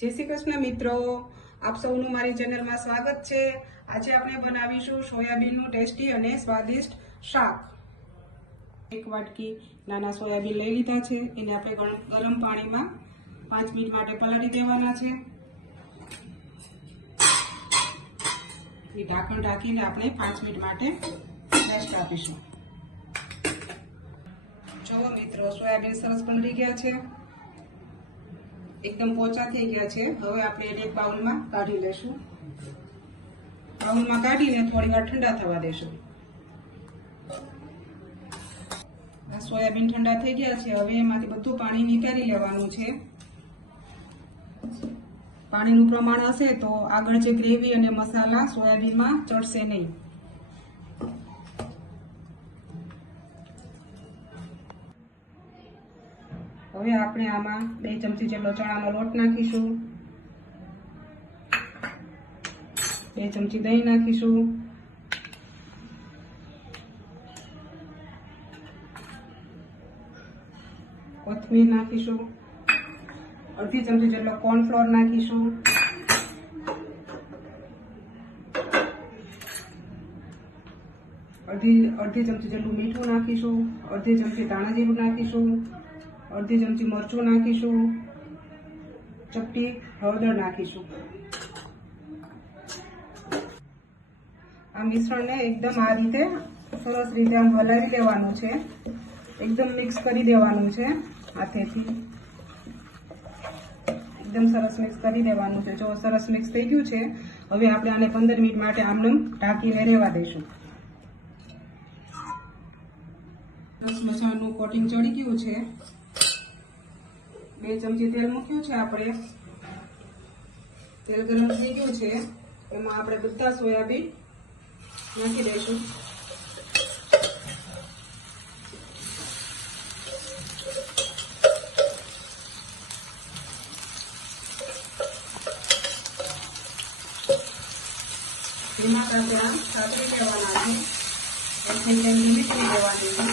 જય શ્રી કૃષ્ણ મિત્રો, આપ સૌનું મારી ચેનલમાં સ્વાગત છે। આજે આપણે બનાવીશું સોયાબીનનું ટેસ્ટી અને સ્વાદિષ્ટ શાક। એક વાટકી નાના સોયાબીન લઈ લીધા છે, એને આપણે ગરમ પાણીમાં 5 મિનિટ માટે પલાળી દેવાના છે। એ ઢાંકણ ઢાંકીને આપણે 5 મિનિટ માટે રેસ્ટ આપીશું। જો મિત્રો, સોયાબીન સરસ પલળી ગયા છે, एकदम पोचा थई गया है। हवे आपणे એને એક બાઉલમાં કાઢી લેશું। બાઉલમાં કાઢીને થોડી વાર ઠંડા થવા દેશું। આ સોયાબીન ઠંડા થઈ ગયા છે, હવે એમાંથી બધું પાણી નીકાળી લેવાનું છે। પાણીનું પ્રમાણ હશે તો આગળ જે ગ્રેવી અને મસાલા સોયાબીનમાં ચડશે નહીં। હવે આપણે આમાં 2 ચમચી જેટલો ચણાનો લોટ નાખીશું, 2 ચમચી દહીં નાખીશું, કોથમીર નાખીશું, અડધી ચમચી જેટલો કોર્નફ્લોર નાખીશું, અડધી ચમચી જેટલું મીઠું નાખીશું, અડધી ચમચી ધાણા જીરું નાખીશું, અડધી ચમચી મરચું નાખીશું, ચપટી હળદર નાખીશું। આ મિશ્રણને એકદમ આ રીતે સરસ રીતે આમ હલાવી લેવાનું છે, એકદમ મિક્સ કરી દેવાનું છે હાથેથી, એકદમ સરસ મિક્સ કરી દેવાનું છે। જો સરસ મિક્સ થઈ ગયું છે, હવે આપણે આને 15 મિનિટ માટે આમનેમ ઢાંકીને રહેવા દઈશું। સરસ મજાનું કોટિંગ ચડી ગયું છે। 2 ચમચી તેલ મૂક્યું છે આપણે, તેલ ગરમ થઈ ગયું છે, એમાં આપણે બધા સોયાબીન નાખી દઈશું। એમાં આપણે આ સાતરી લેવાના છે, એથી તેની મીઠી લેવાની છે।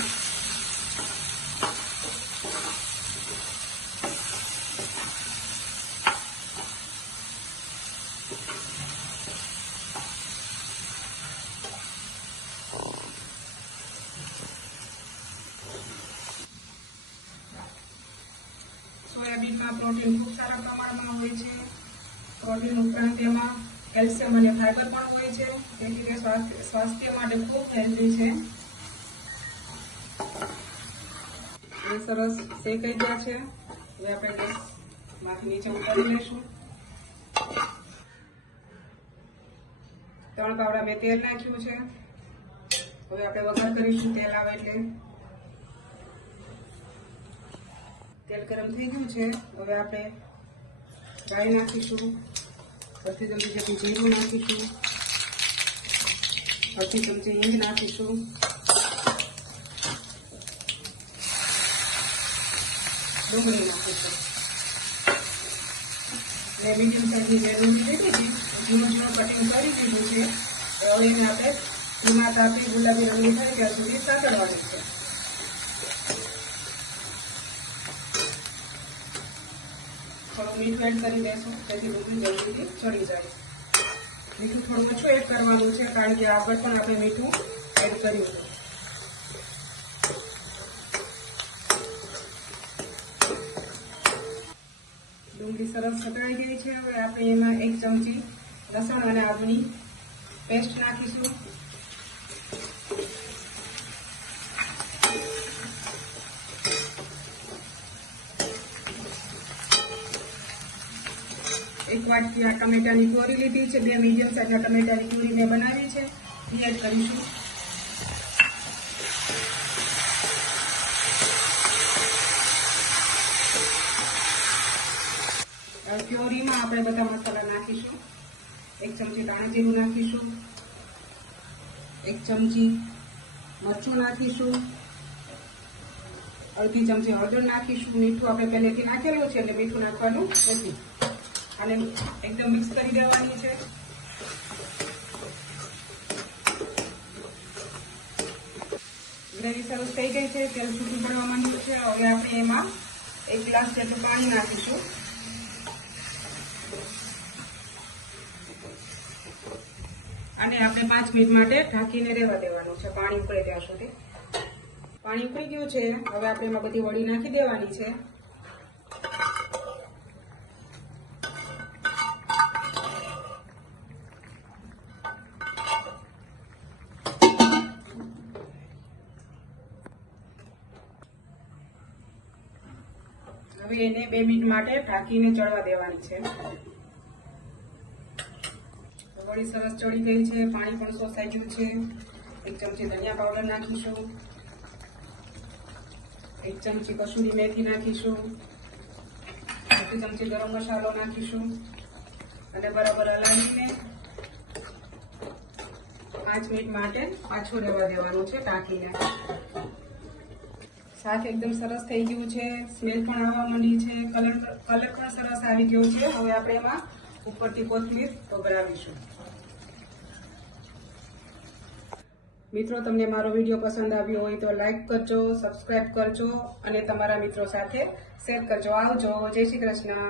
સોયાબીનમાં પ્રોટીન ખૂબ સારા પ્રમાણમાં હોય છે। પ્રોટીન ઉપરાંત તેમાં કેલ્શિયમ અને ફાઈબર પણ હોય છે, તેથી તે સ્વાસ્થ્ય માટે ખૂબ હેલ્ધી છે। એ સરસ શેકાઈ ગયા છે, હવે આપણે ગેસમાંથી નીચે ઉતારી લઈશું। 3 પાવડા મેં તેલ નાખ્યું છે, હવે આપણે વઘાર કરીશું। તેલ આવે એટલે તેલ ગરમ થઈ ગયું છે, હવે આપણે રાઈ નાખીશું, અડધી ચમચી જેટલું જીરું નાખીશું, અડધી ચમચી હિંગ નાખીશું, ડુંગળી નાખીશું, મેં મીડિયમ સાઈઝની જે ડુંગળી લીધી હતી ઝીણું ઝીણું કટિંગ કરી દીધું છે। હવે એને આપણે ધીમા તાપે ગુલાબી રંગની થાય ત્યાં સુધી સાતળવાની છે। થોડું મીઠું એડ કરી દઈશું, જેથી ડુંગળી જલ્દીથી ચડી જાય। મીઠું થોડું ઓછું એડ કરવાનું છે, કારણ કે આગળ પણ આપણે મીઠું એડ કર્યું છે। ડુંગળી સરસ સતળાઈ ગઈ છે, હવે આપણે એમાં 1 ચમચી લસણ અને આદુની પેસ્ટ નાખીશું, એક વાટકી આ ટમેટાની પ્યોરી લીધી છે, 2 મીડિયમ સાઈઝના ટમેટાની પ્યોરી મેં બનાવી છે, એ એડ કરીશું। પ્યોરીમાં આપણે બધા મસાલા નાખીશું। 1 ચમચી ધાણા જીરું નાખીશું, 1 ચમચી મરચું નાખીશું, અડધી ચમચી હળદર નાખીશું। મીઠું આપણે પહેલેથી નાખેલું છે એટલે મીઠું નાખવાનું નથી। આને એકદમ મિક્સ કરી દેવાની છે। ગ્રેવી સરસ થઈ ગઈ છે, તેલ છૂટું પડવા માંડ્યું છે, હવે આપણે એમાં 1 ગ્લાસ જેટલું પાણી નાખીશું। અને આપણે 5 મિનિટ માટે ઢાંકીને રહેવા દેવાનું છે, પાણી ઉકળે ત્યાં સુધી. પાણી ઉકળી ગયું છે. હવે આપણે એમાં બધી વડી નાખી દેવાની છે. હવે એને 2 મિનિટ માટે ઢાંકીને ચડવા દેવાની છે. વડી સરસ ચડી ગઈ છે, પાણી પણ શોષાઈ ગયું છે. 1 ચમચી ધનિયા પાવડર નાખીશું, 1 ચમચી કસૂરી મેથી નાખીશું, 1 ચમચી ગરમ મસાલો નાખીશું અને બરાબર હલાવીને 5 મિનિટ માટે પાછું રહેવા દેવાનું છે ઢાંકીને. શાક એકદમ સરસ થઈ ગયું છે, સ્મેલ પણ આવવા માંડી છે, કલર પણ સરસ આવી ગયો છે. હવે આપણે એમાં ઉપરથી કોથમીર ભભરાવીશું. મિત્રો, તમને મારો વિડીયો પસંદ આવ્યો હોય તો લાઈક કરજો, સબસ્ક્રાઇબ કરજો અને તમારા મિત્રો સાથે શેર કરજો. આવજો. જય શ્રી કૃષ્ણ.